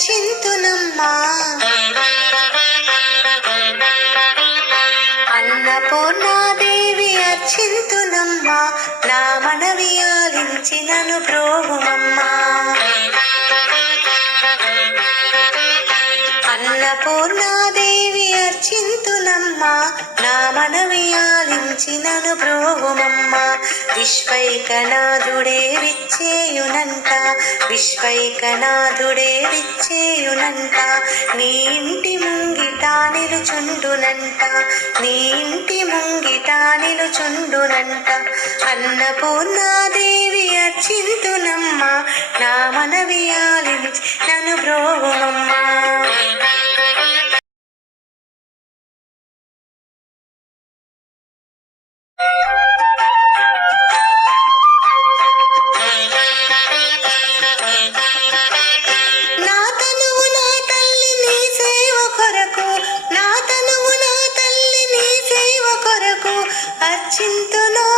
అర్చింతునమ్మా. అన్నపూర్ణాదేవి అర్చింతునమ్మా, నా మనవి ఆలించి నన్ను బ్రోవుమమ్మా. అన్నపూర్ణాదేవి అర్చింతునమ్మా, నా మనవి ఆలించి నన్ను బ్రోవుమమ్మా. విశ్వైకనాథుడే విచ్చేయునంట, విశ్వైకనాథుడే విచ్చేయునంట, నీ ఇంటి ముంగిట నిలుచుండునంట, నీ ఇంటి ముంగిట నిలుచుండునంట. అన్నపూర్ణాదేవి అర్చింతునమ్మా, నా మనవి ఆలించి నన్ను బ్రోవుమమ్మా. నా తనువు నా తల్లి నీ సేవ కొరకు, నా తనువు నా తల్లి నీ సేవ కొరకు అర్చింతును